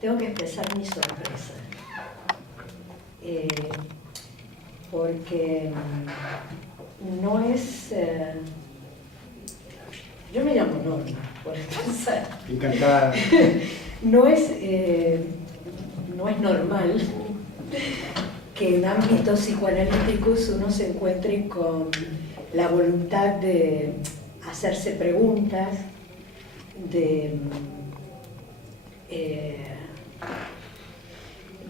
tengo que expresar mi sorpresa, porque no es... yo me llamo Norma, por empezar. Encantada. No es normal que en ámbitos psicoanalíticos uno se encuentre con la voluntad de hacerse preguntas,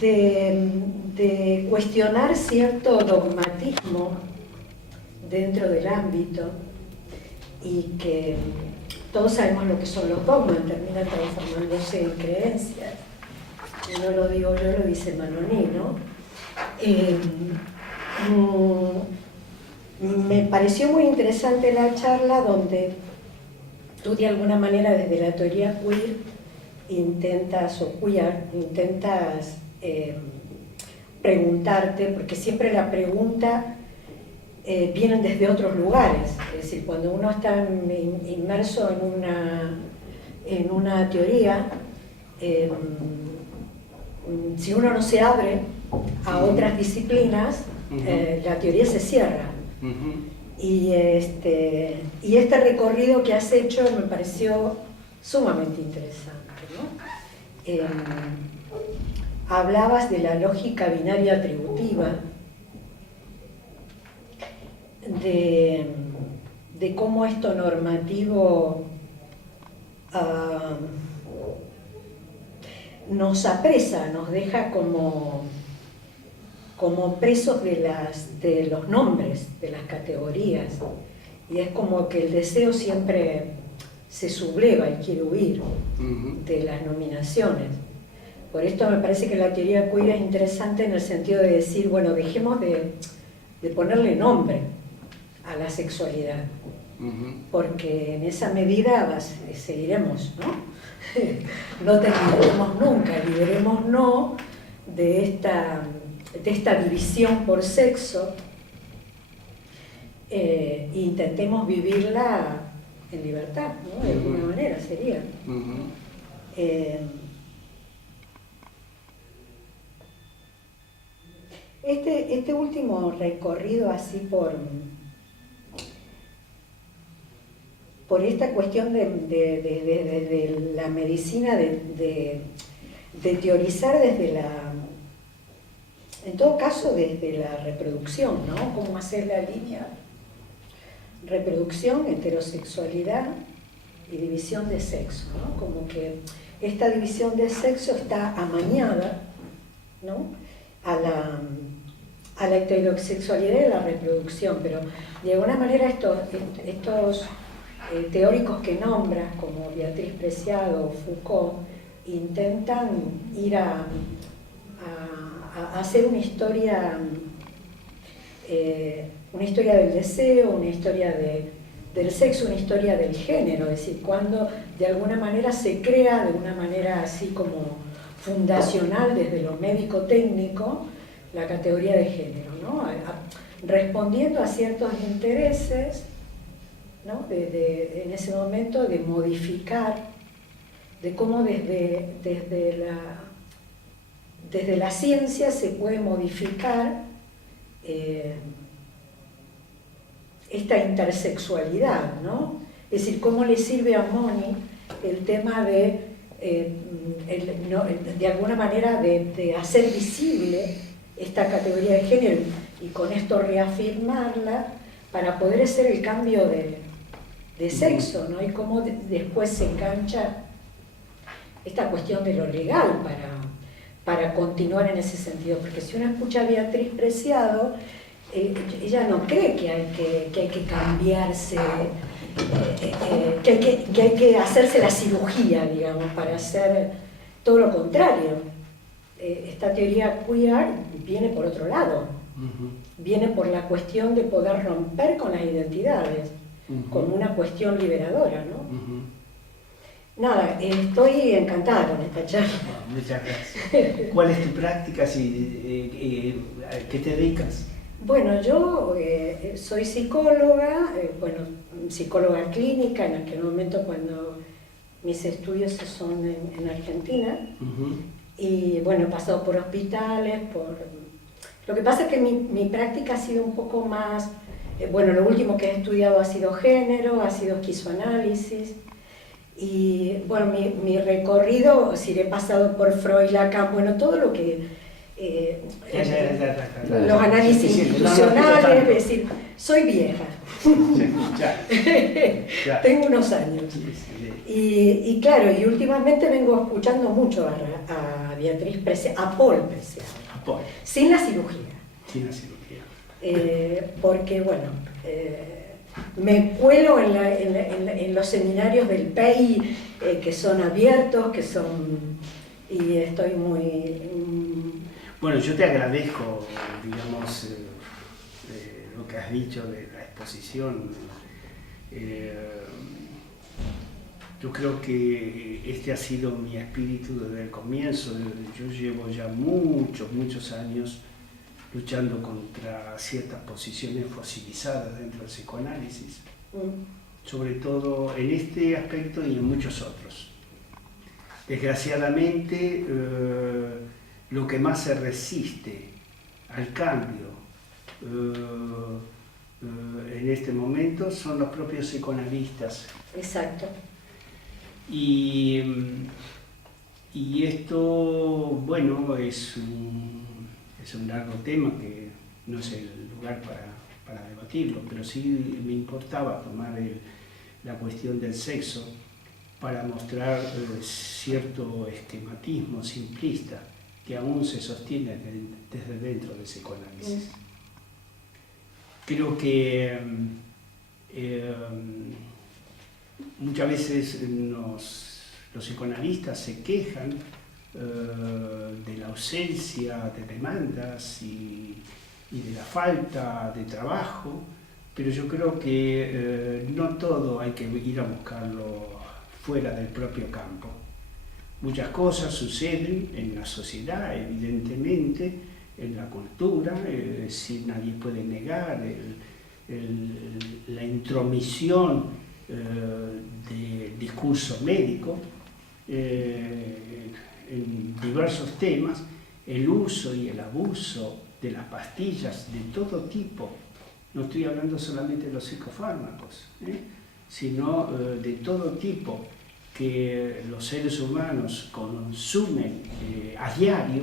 de cuestionar cierto dogmatismo dentro del ámbito, y que todos sabemos lo que son los dogmas, terminan transformándose en creencias. Y no lo digo yo, lo dice Manoní, ¿no? Me pareció muy interesante la charla donde tú de alguna manera desde la teoría queer intentas preguntarte, porque siempre la pregunta vienen desde otros lugares, es decir, cuando uno está inmerso en una teoría, si uno no se abre a otras disciplinas, la teoría se cierra. Y este recorrido que has hecho me pareció sumamente interesante, ¿no? Hablabas de la lógica binaria atributiva, de cómo esto normativo nos apresa, nos deja como presos de los nombres, de las categorías, y es como que el deseo siempre se subleva y quiere huir de las nominaciones. Por esto me parece que la teoría queer es interesante en el sentido de decir, bueno, dejemos de ponerle nombre a la sexualidad, porque en esa medida seguiremos, ¿no? No terminaremos nunca, liberémonos de esta división por sexo, e intentemos vivirla en libertad, ¿no? De alguna manera sería. Este último recorrido así por esta cuestión de la medicina, de teorizar en todo caso desde la reproducción, ¿no? Cómo hacer la línea reproducción, heterosexualidad y división de sexo, ¿no? Como que esta división de sexo está amañada, ¿no? a la heterosexualidad y a la reproducción, pero de alguna manera estos teóricos que nombras, como Beatriz Preciado o Foucault, intentan ir a hacer una historia del deseo, una historia del sexo, una historia del género, es decir, cuando de alguna manera se crea, de una manera así como fundacional desde lo médico-técnico, la categoría de género, ¿no? Respondiendo a ciertos intereses, ¿no? En ese momento de modificar, de cómo desde la ciencia se puede modificar esta intersexualidad, ¿no? Es decir, cómo le sirve a Moni el tema de alguna manera de hacer visible esta categoría de género y con esto reafirmarla para poder hacer el cambio de sexo, ¿no? Y cómo después se engancha esta cuestión de lo legal para continuar en ese sentido, porque si uno escucha a Beatriz Preciado, ella no cree que hay que cambiarse, que hay que hacerse la cirugía, digamos, para hacer todo lo contrario. Esta teoría queer viene por otro lado, viene por la cuestión de poder romper con las identidades, como una cuestión liberadora, ¿no? Nada, estoy encantada con esta charla. Muchas gracias. ¿Cuál es tu práctica? ¿A qué te dedicas? Bueno, yo soy psicóloga, psicóloga clínica, en aquel momento cuando mis estudios son en Argentina. Y bueno, he pasado por hospitales, Lo que pasa es que mi práctica ha sido un poco más... bueno, lo último que he estudiado ha sido género, ha sido esquizoanálisis. Y bueno, mi recorrido, si he pasado por Freud, Lacan, bueno, todo lo que... los análisis institucionales, es decir, soy vieja. Tengo unos años. Y claro, y últimamente vengo escuchando mucho a Beatriz Preciado, a Paul Preciado, sin la cirugía. Porque bueno, me cuelo en los seminarios del PEI, que son abiertos, y estoy muy... Bueno, yo te agradezco, digamos, lo que has dicho de la exposición. Yo creo que este ha sido mi espíritu desde el comienzo. Yo llevo ya muchos años luchando contra ciertas posiciones fosilizadas dentro del psicoanálisis, sobre todo en este aspecto y en muchos otros. Desgraciadamente, lo que más se resiste al cambio en este momento son los propios psicoanalistas. Exacto. Y esto, bueno, es un largo tema que no es el lugar para debatirlo, pero sí me importaba tomar la cuestión del sexo para mostrar cierto esquematismo simplista que aún se sostiene desde dentro del psicoanálisis. Creo que muchas veces los psicoanalistas se quejan de la ausencia de demandas y de la falta de trabajo, pero yo creo que no todo hay que ir a buscarlo fuera del propio campo. Muchas cosas suceden en la sociedad, evidentemente, en la cultura, si nadie puede negar la intromisión del discurso médico en diversos temas, el uso y el abuso de las pastillas de todo tipo. No estoy hablando solamente de los psicofármacos, sino de todo tipo que los seres humanos consumen a diario,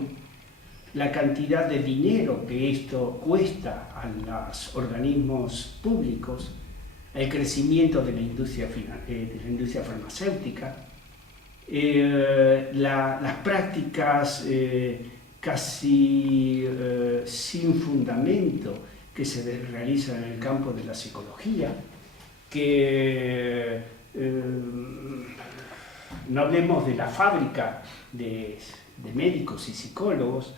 la cantidad de dinero que esto cuesta a los organismos públicos, el crecimiento de la industria farmacéutica, las prácticas casi sin fundamento que se realizan en el campo de la psicología, que no hablemos de la fábrica de médicos y psicólogos,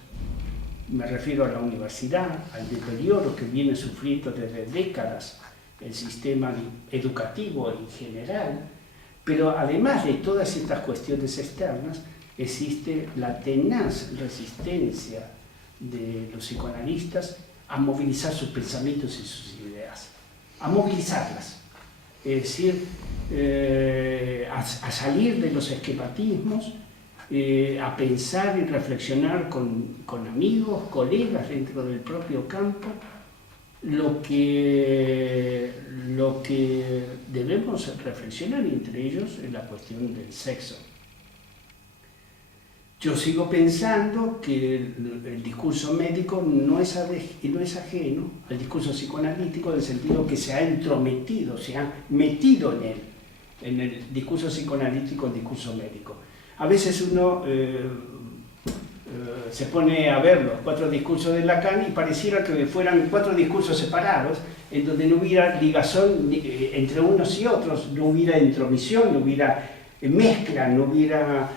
me refiero a la universidad, al deterioro que viene sufriendo desde décadas el sistema educativo en general, pero además de todas estas cuestiones externas, existe la tenaz resistencia de los psicoanalistas a movilizar sus pensamientos y sus ideas, a movilizarlas, es decir, a salir de los esquematismos, a pensar y reflexionar con amigos, colegas dentro del propio campo, lo que debemos reflexionar entre ellos es la cuestión del sexo. Yo sigo pensando que el discurso médico no es ajeno al discurso psicoanalítico, en el sentido que se ha entrometido, se ha metido en el discurso psicoanalítico, el discurso médico. A veces uno se pone a ver los 4 discursos de Lacan y pareciera que fueran 4 discursos separados, en donde no hubiera ligazón entre unos y otros, no hubiera intromisión, no hubiera mezcla, no hubiera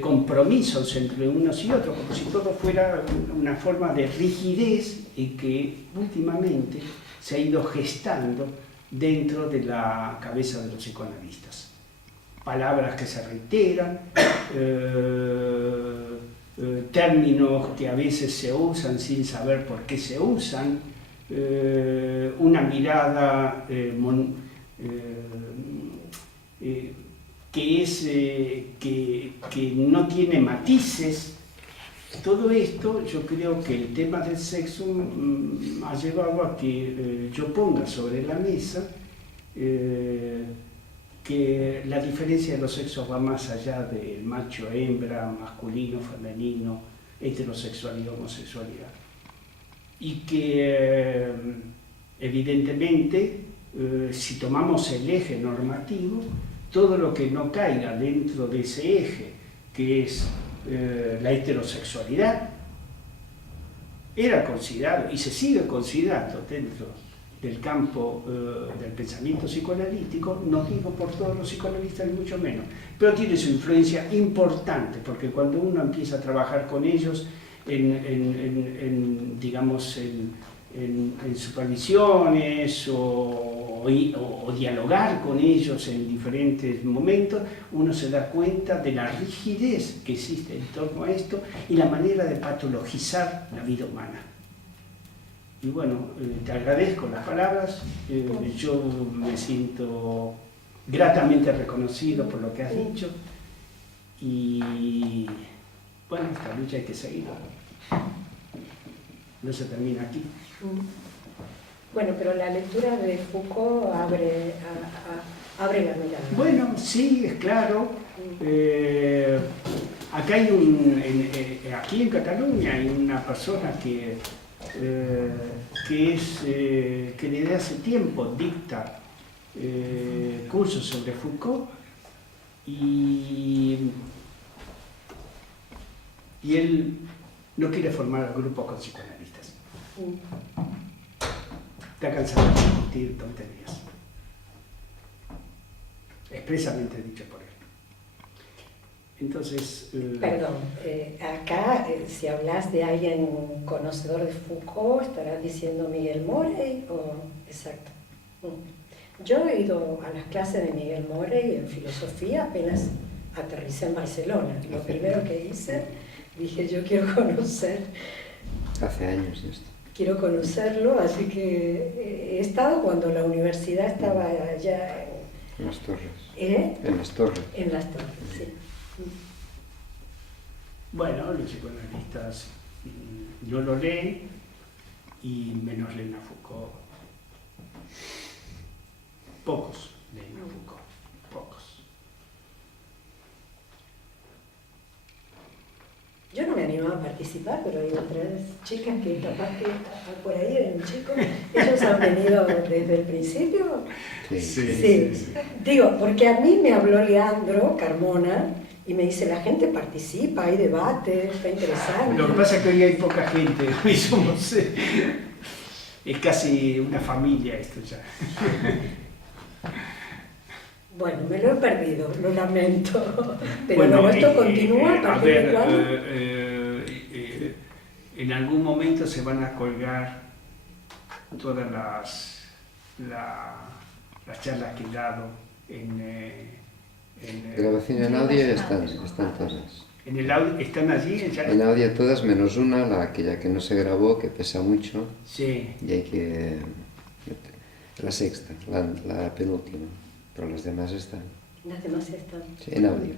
compromisos entre unos y otros, como si todo fuera una forma de rigidez y que últimamente se ha ido gestando dentro de la cabeza de los psicoanalistas. Palabras que se reiteran, términos que a veces se usan sin saber por qué se usan, una mirada que no tiene matices. Todo esto, yo creo que el tema del sexo ha llevado a que yo ponga sobre la mesa que la diferencia de los sexos va más allá del macho, hembra, masculino, femenino, heterosexualidad, homosexualidad. Y que evidentemente, si tomamos el eje normativo, todo lo que no caiga dentro de ese eje, que es la heterosexualidad, era considerado y se sigue considerando dentro del campo del pensamiento psicoanalítico, no digo por todos los psicoanalistas ni mucho menos, pero tiene su influencia importante, porque cuando uno empieza a trabajar con ellos digamos, en supervisiones o dialogar con ellos en diferentes momentos, uno se da cuenta de la rigidez que existe en torno a esto y la manera de patologizar la vida humana. Y bueno, te agradezco las palabras, yo me siento gratamente reconocido por lo que has dicho y bueno, esta lucha hay que seguirla. No se termina aquí. Bueno, pero la lectura de Foucault abre la mirada. Bueno, sí, es claro. Acá hay aquí en Cataluña hay una persona que desde hace tiempo dicta cursos sobre Foucault y él no quiere formar grupos con psicoanalistas. Está cansado de discutir tonterías. Expresamente dicho por él. Entonces... Perdón, acá si hablas de alguien conocedor de Foucault, ¿estarás diciendo Miguel Morey o...? Exacto. Yo he ido a las clases de Miguel Morey en filosofía apenas aterricé en Barcelona. Lo primero que hice, dije yo quiero conocer... Hace años esto. Quiero conocerlo, así que he estado cuando la universidad estaba allá en las Torres. En las Torres. En las Torres, sí. Bueno, los psicoanalistas no lo leen y menos leen a Foucault. Pocos leen a Foucault, pocos. Yo no me animaba a participar, pero hay otras chicas que capaz que por ahí eran chicos. ¿Ellos han venido desde el principio? Sí. Digo, porque a mí me habló Leandro Carmona y me dice, la gente participa, hay debate, está interesante. Lo que pasa es que hoy hay poca gente, hoy somos... es casi una familia esto ya. Bueno, me lo he perdido, lo lamento. Pero bueno, esto continúa a partir de cuándo. En algún momento se van a colgar todas las charlas que he dado grabación en audio están todas. En el audio están allí. En audio todas menos una, aquella que no se grabó, que pesa mucho. Sí. Y hay que... La sexta, la penúltima. Pero las demás están. Las demás están. Sí, en audio.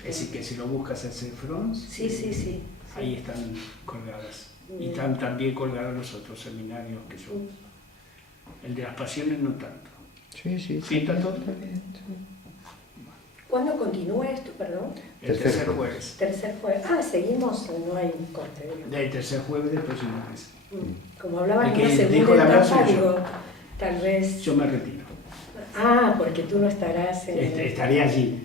Es decir, que si lo buscas en Cefrons, sí. Ahí están colgadas. Y están también colgados los otros seminarios que son. El de las pasiones no tanto. Sí. ¿Sí está todo? Bien, sí. ¿Cuándo continúa esto, perdón? El tercer jueves. Tercer jueves. Ah, seguimos, no hay corte. El tercer jueves del próximo mes. Como hablaban El de que una dijo la segunda verdad etapa, soy yo. digo, tal vez... Yo me retiro. Ah, porque tú no estarás en... Estaré allí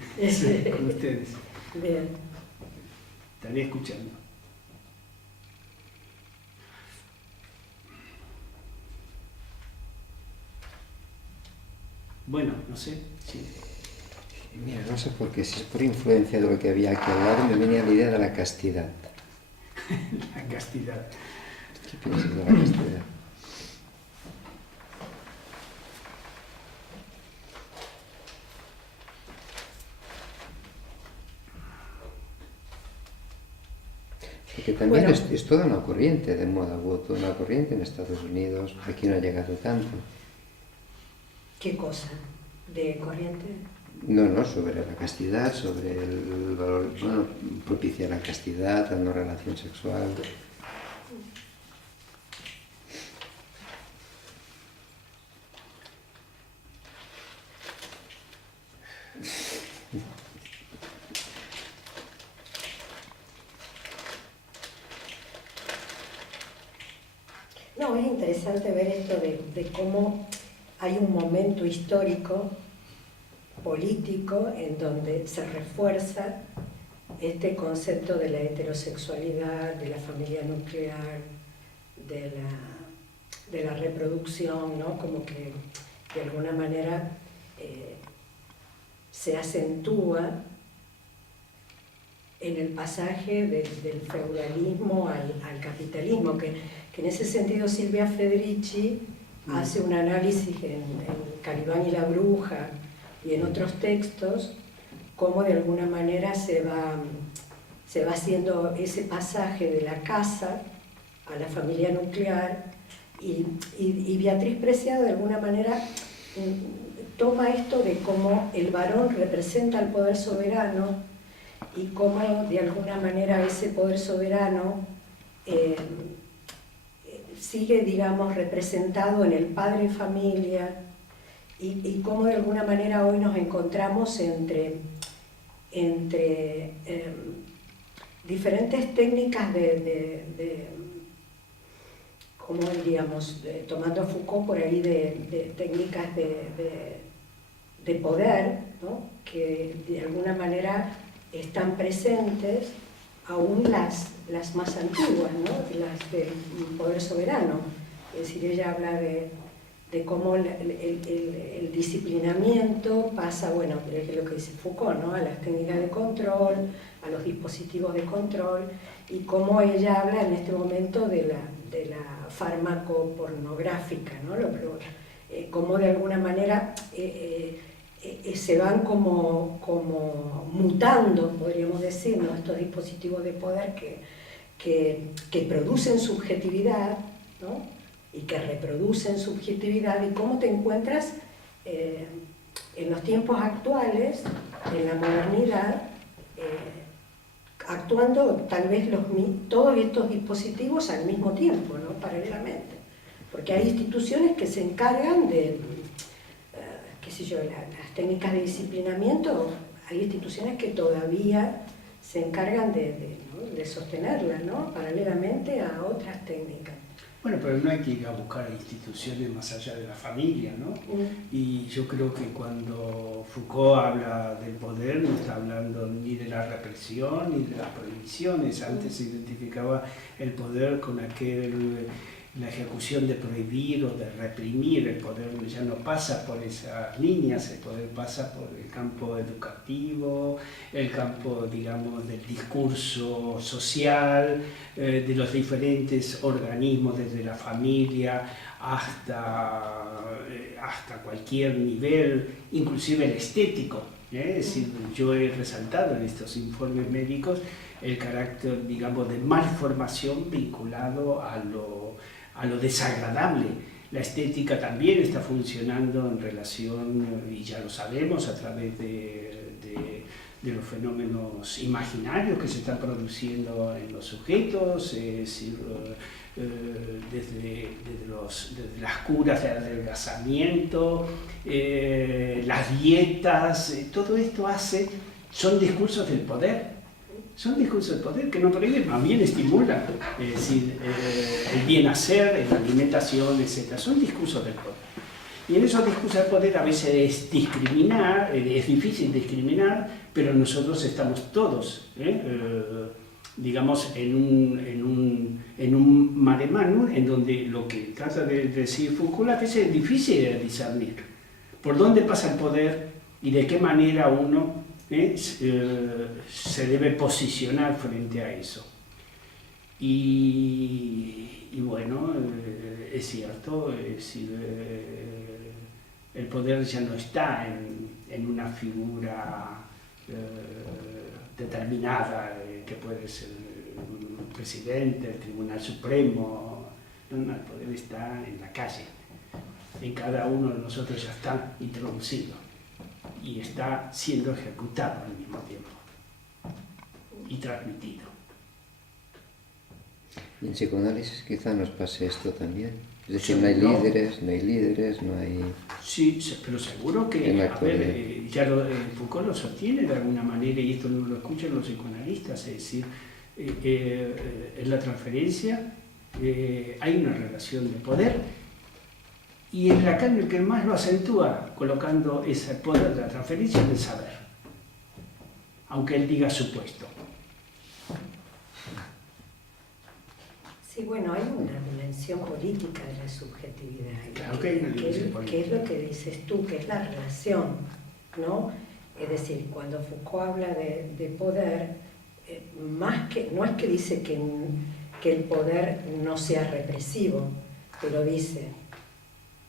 con ustedes. Bien. Estaré escuchando. Bueno, no sé. Sí. Mira, no sé por qué, si es por influencia de lo que había aquí al lado, me venía la idea de la castidad. La castidad. ¿Qué piensas de la castidad? Porque también Bueno. es toda una corriente de moda, hubo toda una corriente en Estados Unidos, aquí no ha llegado tanto. ¿Qué cosa? ¿De corriente? No, sobre la castidad, sobre el valor, bueno, propiciar la castidad, la no relación sexual. No, es interesante ver esto de cómo hay un momento histórico, político, en donde se refuerza este concepto de la heterosexualidad, de la familia nuclear, de la reproducción, ¿no? Como que de alguna manera se acentúa en el pasaje del feudalismo al capitalismo, que en ese sentido Silvia Federici hace un análisis en Calibán y la bruja y en otros textos, cómo de alguna manera se va haciendo ese pasaje de la casa a la familia nuclear, y Beatriz Preciado de alguna manera toma esto de cómo el varón representa el poder soberano y cómo de alguna manera ese poder soberano sigue, digamos, representado en el padre de familia, y cómo de alguna manera hoy nos encontramos entre diferentes técnicas como diríamos, tomando a Foucault por ahí, de técnicas de poder, ¿no? Que de alguna manera están presentes, aún las más antiguas, ¿no? Las del poder soberano. Es decir, ella habla de cómo el disciplinamiento pasa, bueno, es lo que dice Foucault, ¿no? A las técnicas de control, a los dispositivos de control, y cómo ella habla en este momento de la fármaco-pornográfica, ¿no? Cómo de alguna manera se van como mutando, podríamos decir, ¿no? Estos dispositivos de poder que producen subjetividad, ¿no? Y que reproducen subjetividad, y cómo te encuentras en los tiempos actuales, en la modernidad, actuando tal vez todos estos dispositivos al mismo tiempo, ¿no? Paralelamente. Porque hay instituciones que se encargan de, qué sé yo, las técnicas de disciplinamiento, hay instituciones que todavía se encargan ¿no? de sostenerlas, ¿no? Paralelamente a otras técnicas. Bueno, pero no hay que ir a buscar instituciones más allá de la familia, ¿no? Y yo creo que cuando Foucault habla del poder, no está hablando ni de la represión ni de las prohibiciones. Antes se identificaba el poder con la ejecución de prohibir o de reprimir. El poder ya no pasa por esas líneas, el poder pasa por el campo educativo, el campo, digamos, del discurso social, de los diferentes organismos, desde la familia hasta cualquier nivel, inclusive el estético. Es decir, yo he resaltado en estos informes médicos el carácter, digamos, de malformación vinculado a lo desagradable. La estética también está funcionando en relación, y ya lo sabemos, a través de los fenómenos imaginarios que se están produciendo en los sujetos, es decir, desde las curas de adelgazamiento, las dietas, todo esto son discursos del poder. Son discursos del poder que no prohíben, más bien estimulan, es decir, el bien hacer, la alimentación, etc. Son discursos del poder. Y en esos discursos del poder a veces es discriminar, es difícil discriminar, pero nosotros estamos todos, digamos, en un mare magnum, en donde lo que trata de decir Foucault a veces es difícil de discernir. ¿Por dónde pasa el poder y de qué manera uno se debe posicionar frente a eso? Y bueno, es cierto, es decir, el poder ya no está en una figura determinada, que puede ser un presidente, el Tribunal Supremo. No, el poder está en la calle, en cada uno de nosotros ya está introducido. y está siendo ejecutado al mismo tiempo y transmitido. Y en psicoanálisis quizá nos pase esto también. Es decir, no hay líderes, no hay... Sí, pero seguro que, a ver, Foucault lo sostiene de alguna manera, y esto no lo escuchan los psicoanalistas, es decir, en la transferencia hay una relación de poder, y el Lacan el que más lo acentúa, colocando ese poder de la transferencia en el saber, aunque él diga supuesto. Sí, bueno, hay una dimensión política de la subjetividad. Claro que hay una dimensión política. Que es lo que dices tú, que es la relación, ¿no? Es decir, cuando Foucault habla de poder, no es que dice que el poder no sea represivo, pero dice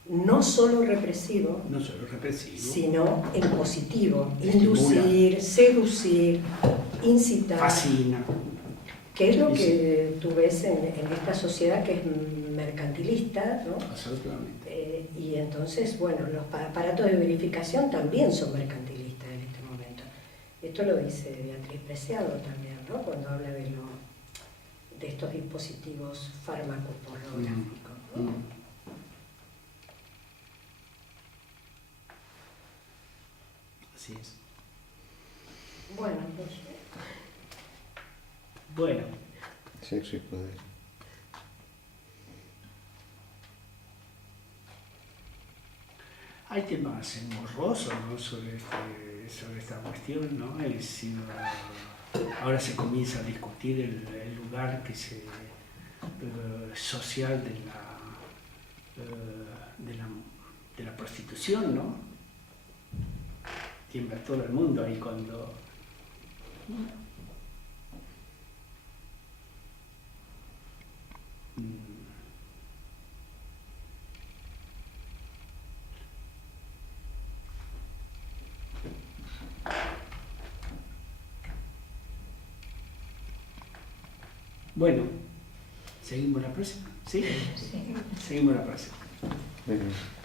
no solo represivo, sino en positivo, inducir, seducir, incitar. Fascina. ¿Qué es lo que tú ves en esta sociedad que es mercantilista, ¿no? Absolutamente. Y entonces, bueno, los aparatos de verificación también son mercantilistas en este momento. Esto lo dice Beatriz Preciado también, ¿no? Cuando habla de estos dispositivos fármacos pornográficos, ¿no? Así es. Bueno, pues... Bueno. Sexo y poder. Hay temas engorrosos, ¿no? sobre esta cuestión, ¿no? Es decir, ahora se comienza a discutir el lugar que social de la prostitución, ¿no? Tiembla todo el mundo ahí cuando... Bueno, ¿seguimos la próxima? ¿Sí? Sí. Seguimos la próxima. Muy bien.